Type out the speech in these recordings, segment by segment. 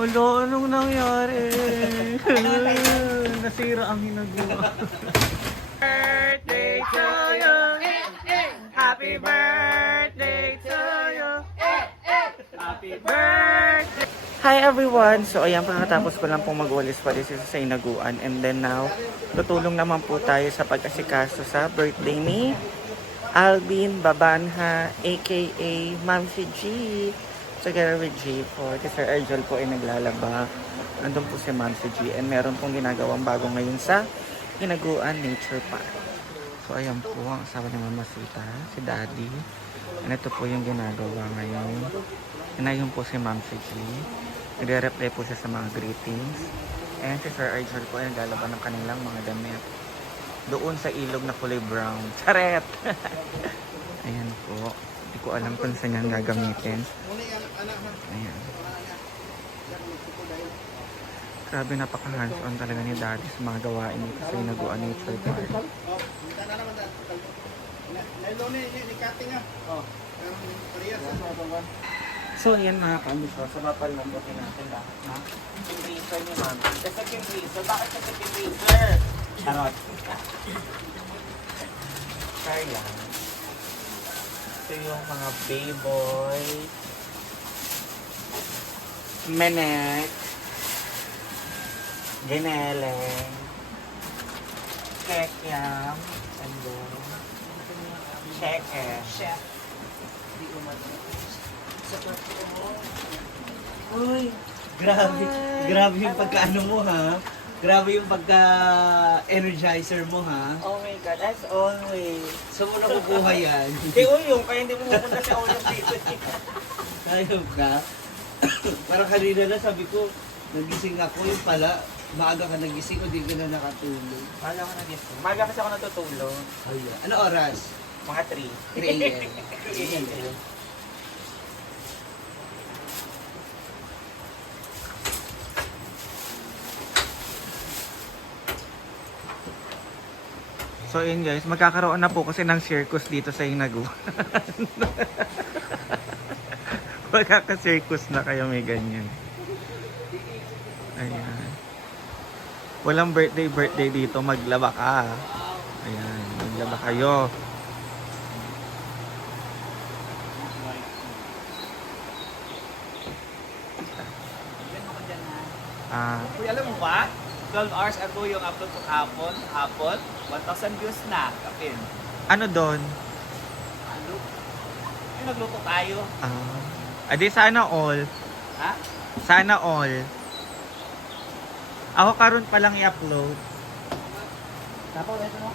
Hala, anong nangyari? Nasira ang hinagawa. Birthday to you! Happy birthday to you! Happy birthday! Hi everyone! So ayan, pagkatapos ko lang pong mag-walis-walis sa hinaguan. And then now, tutulong naman po tayo sa pag-asikaso sa birthday ni Alvin Babanha, aka Mamsi G. Together with J4. Kasi Sir Arjel po ay naglalaba. Andun po si Mamsi G. And meron pong ginagawang bago ngayon sa Hinaguan Nature Park. So ayan po ang asawa ni Mama Sita, si Daddy. And ito po yung ginagawa ngayon. Inayon po si Mamsi G. Nagre-reply po siya sa mga greetings. And si Sir Arjel po ay naglalaban ng kanilang mga damit. Doon sa ilog na kulay brown. Charet! Ayan po. Hindi ko alam kung saan yan gagamitin. Ayan. Grabe, napaka-hands-on talaga ni Daddy sa mga gawain dito sa Hinaguan Nature Park. So, ayan mga kamiso. Sa mapalumbutin natin lahat, ha? Yung freezer ni Mami. Kasi yung freezer. Bakit kasi yung freezer? Charot. Try lang. Ito yung mga Bayboy. Menek. Gineleng. Kekyam. And then, Cheke. Chef. Uy, grabe. Grabe yung pagkaano mo, ha? Grabe yung pagka-energizer mo, ha? Oh my God, as always. Saan mo nakukuha yan? Si Uyong, kaya hindi mo pupunta sa Uyong dito. Ayaw ka? Parang kanina na sabi ko, nagising ako, yung pala, maaga ka nagising o di ka na nakatulog. Maga ko na dito. Maga kasi ako natutulog. Ayun. Ano oras? Mga 3. 3 a.m. Ayan, eh. So yun guys, magkakaroon na po kasi ng circus dito sa Hinaguan. Magkaka-circus na kayo, may ganyan. Ayan. Walang birthday dito, maglaba ka. Ayan, maglaba kayo. Kuya, alam mo ba? 12 hours ago yung upload ko hapon, 1,000 views na, kapin. Ano doon? Ay, nagluto tayo. Adi sana all. Ha? Sana all. Ako karon pa lang i-upload. Tapos, ito mo.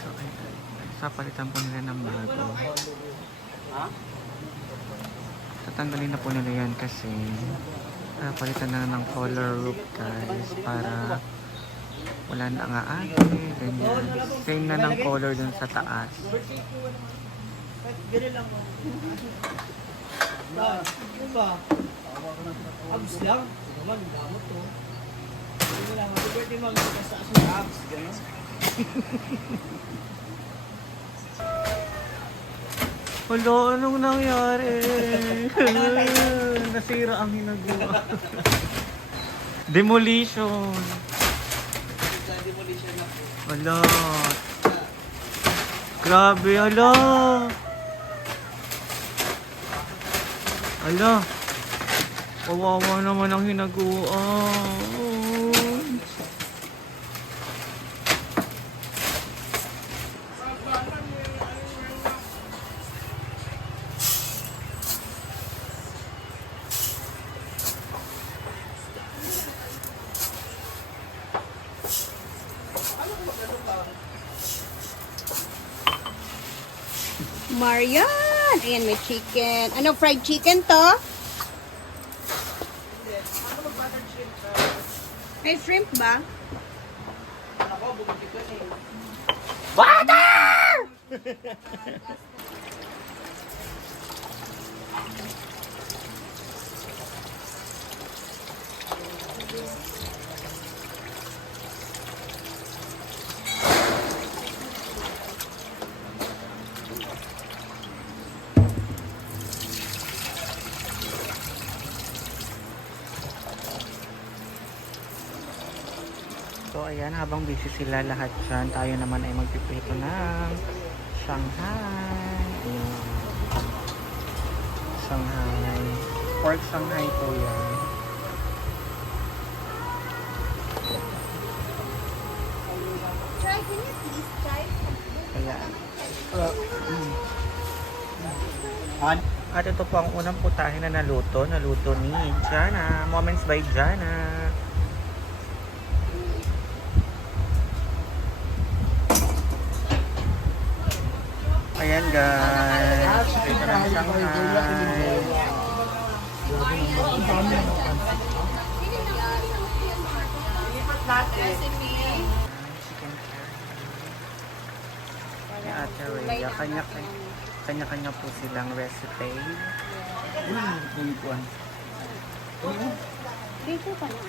So, papalitan po nila ng bago. Ha? Tatanggalin na po nila yan kasi palitan na ng color roof guys para wala na nga ate, ganyan. Same na ng color dun sa taas. Ganun lang mo. Ano ba? Abs lang? Naman, gamot to. Hindi lang, happy birthday mo. Sa aso abs, gano'n. Hala, anong nangyari? Nasira ang hinagawa. Demolition. Demolition na po. Hala. Grabe, hala. Hala. Kawawa naman ang hinaguan. Marian! Ayan, may chicken. Ano, fried chicken to? May shrimp ba? Butter! ayan, habang busy sila lahat dyan, tayo naman ay magpiprito ng Shanghai. Ayan. Shanghai. Pork Shanghai po yan. Try, can you please try? Ayan. At ito po ang unang putahe na naluto. Naluto ni Jana. Moments by Jana. Ayan guys. Ito na ang Shanghai. Chicken curry. Ni Ate Rhea. Kanya-kanya po silang recipe. Dito ka na.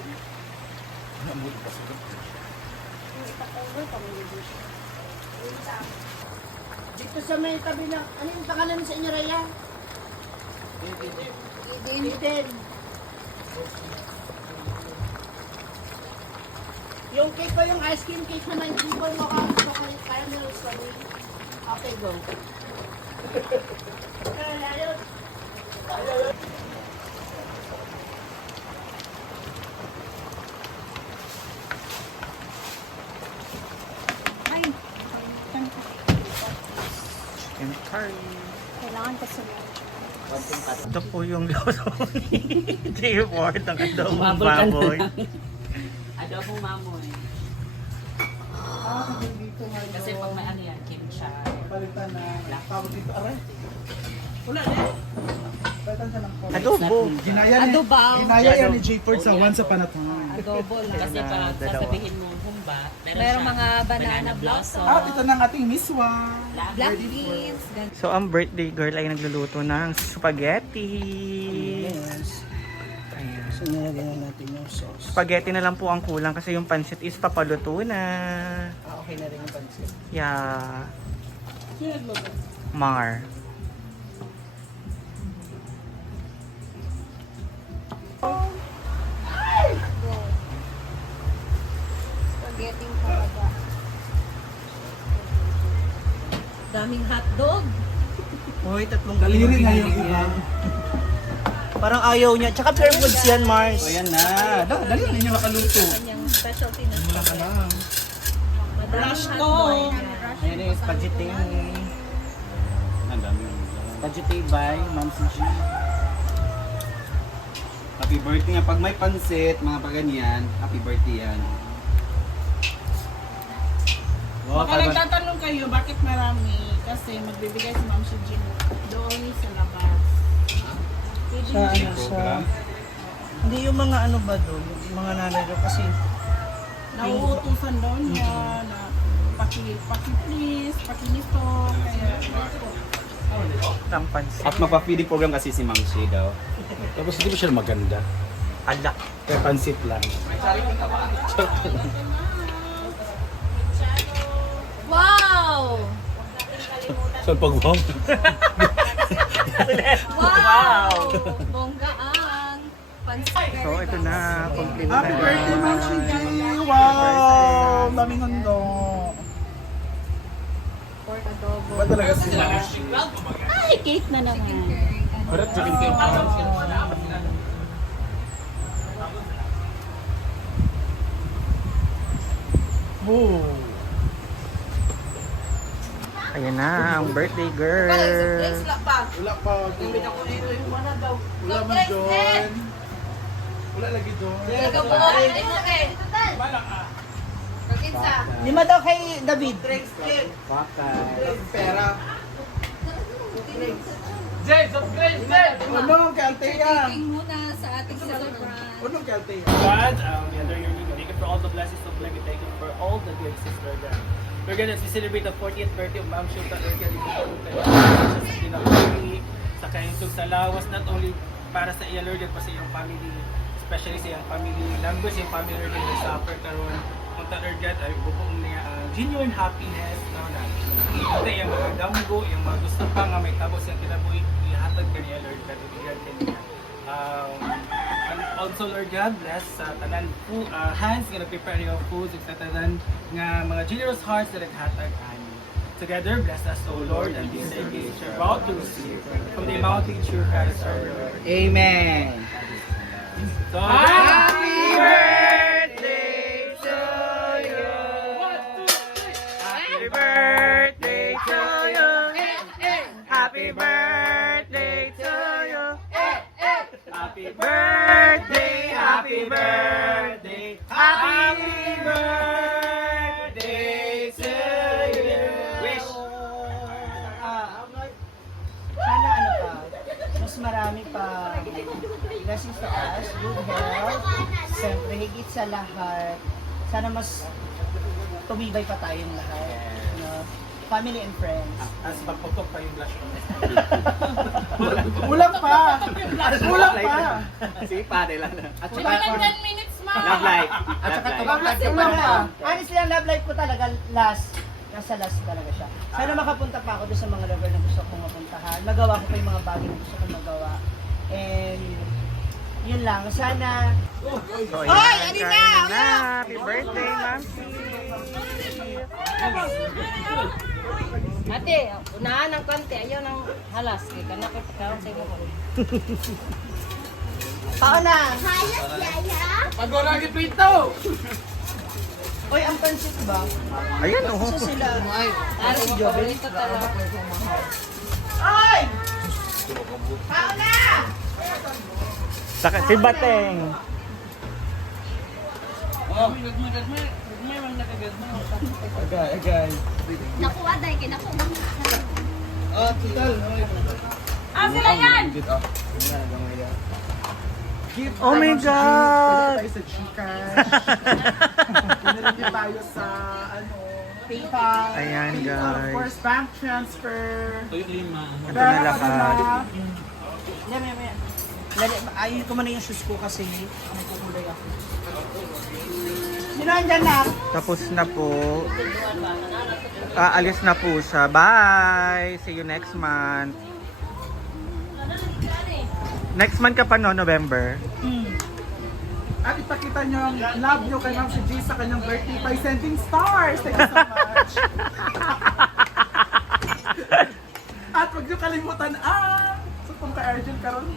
Dito sa may tabi na, ano yung pangalan sa inyo, Raya? Eden. Yung cake ko, yung ice cream cake na 19 ko, chocolate caramel strawberry. Okay, go. Ayun. Ay, Chicken curry. kailangan pa sumunod. Ito po yung luto ni J-Ward ng adobong baboy. Adobong mamoy. Kasi pag may ano yan, kimchi. Palitan na tawag dito, aray. Wala din. Palitan siya ng color. Adobo. Ginaya ni, Adobaw. ginaya yan ni J-Ford sa once upon a time. Adobo lang. Kasi pag dalawa. sasabihin mo humba, meron Merong siyang mga banana blossom. Ito ng ating miswa. Black beans. ganun. So, ang birthday girl ay nagluluto ng spaghetti. Yes. Ayan. So, nilagyan natin yung sauce. Spaghetti na lang po ang kulang kasi yung pancit is papaluto na. Okay na rin yung pansit. Yeah. Mar. Spaghetti talaga. Daming hotdog. Uy, tatlong Daliri na yung iba. Parang ayaw niya. Tsaka pure foods yan, Mars. So, yan na. Dali na ninyo makaluto. Kanyang specialty na Wala ka lang. Rush to. Ayan yung spaghetti. Spaghetti by Ma'am G. Happy birthday nga. Pag may pansit, mga paganyan, happy birthday yan. Baka nagtatanong kayo, bakit marami? Kasi magbibigay si Ma'am Shijin doon sa labas. Sa ano sa... Hindi yung mga ano ba doon, yung mga nanay doon kasi Nauutusan doon niya na paki-please, pakinito. Kaya Ang pansit. At magpa-feeding program kasi si Ma'am Shea daw. Tapos hindi mo siya maganda. Alak. Kaya pansit lang. Wow! So pag wow. Wow! Bonggaan. Pansit. So, ito na. Complete Happy na. birthday, Ma'am Shiji! Wow! Daming hundo. Pork adobo. Ba talaga sila? Ay, cake na naman. Harap chicken cake. Boo! Ayan na, ang birthday girl. Wala pa. Wala man doon. Wala lagi doon. Lima daw kay David. Pera. Unong kay Altea. Cooking muna sa ating celebrant. Unong kay Altea. God, we adore your name. Thank you for all the blessings of life. Thank you for all the good sister God. We're gonna celebrate the 40th birthday of Ma'am Shilta Erkel. Sa kayong sa lawas, not only para sa iya Lord, pa sa iyong family, especially sa iyong family language, yung family Lord na suffer karon. Kung ta Lord God ay bubuong niya genuine happiness no na. Ito yung mga damgo, yung mga gusto pa nga may tabos yung kinabuhi ihatag ka niya Lord God, ibigyan ka niya. Also, Lord God, bless sa tanan hands nga nag-prepare yung food, sa tanan nga mga generous hearts na naghatag ani. Together, bless us, O Lord, and this engage about to receive from the mountain true Christ our Lord. Amen. So, Happy birthday to you. Happy birthday to you. Happy birthday to you. Happy birthday, happy birthday, happy birthday to you. Wish. Sana ano pa, mas marami pa blessings sa us, good health, siyempre higit sa lahat, sana mas tumibay pa tayong lahat. No? Family and friends. as pagputok pa yung blush ko. Kulang pa. Kulang pa. Si pare lang. At Wala saka, lang 10 minutes, ma. Love life. at saka Love life, kulang pa. honestly, ang love life ko talaga nasa last talaga siya. Sana makapunta pa ako doon sa mga lugar na gusto kong mapuntahan. Magawa ko pa yung mga bagay na gusto kong magawa. And yun lang, sana Hoy, Alina! Happy birthday, Mamsi! Ate, unahan ng konti. Ayaw ng halas. Kaya kanak ko pagkawan sa imo. pauna! Pagoragi prito! Oy, ang pansit ba? Ayan, oh. Isa sila. Ari, paborito talaga. Oy! Saka si Bateng. Agay. Nakuha dahil kinakuha. Oh, total. Ah, sila yan! Oh my God! Tayo sa Gcash. Pinili tayo sa PayPal. Ayan, PayPal, of guys. course, bank transfer. Ito na lahat. Ayun ko muna yung shoes ko kasi nagkukulay ako. Sino andyan na? Tapos na po. Aalis na po siya. Bye! See you next month. Next month ka pa no, November? At ipakita nyo ang love nyo kay Ma'am si G sa kanyang birthday by sending stars. Thank you so much. At huwag nyo kalimutan ang sa kay Arjun Caron.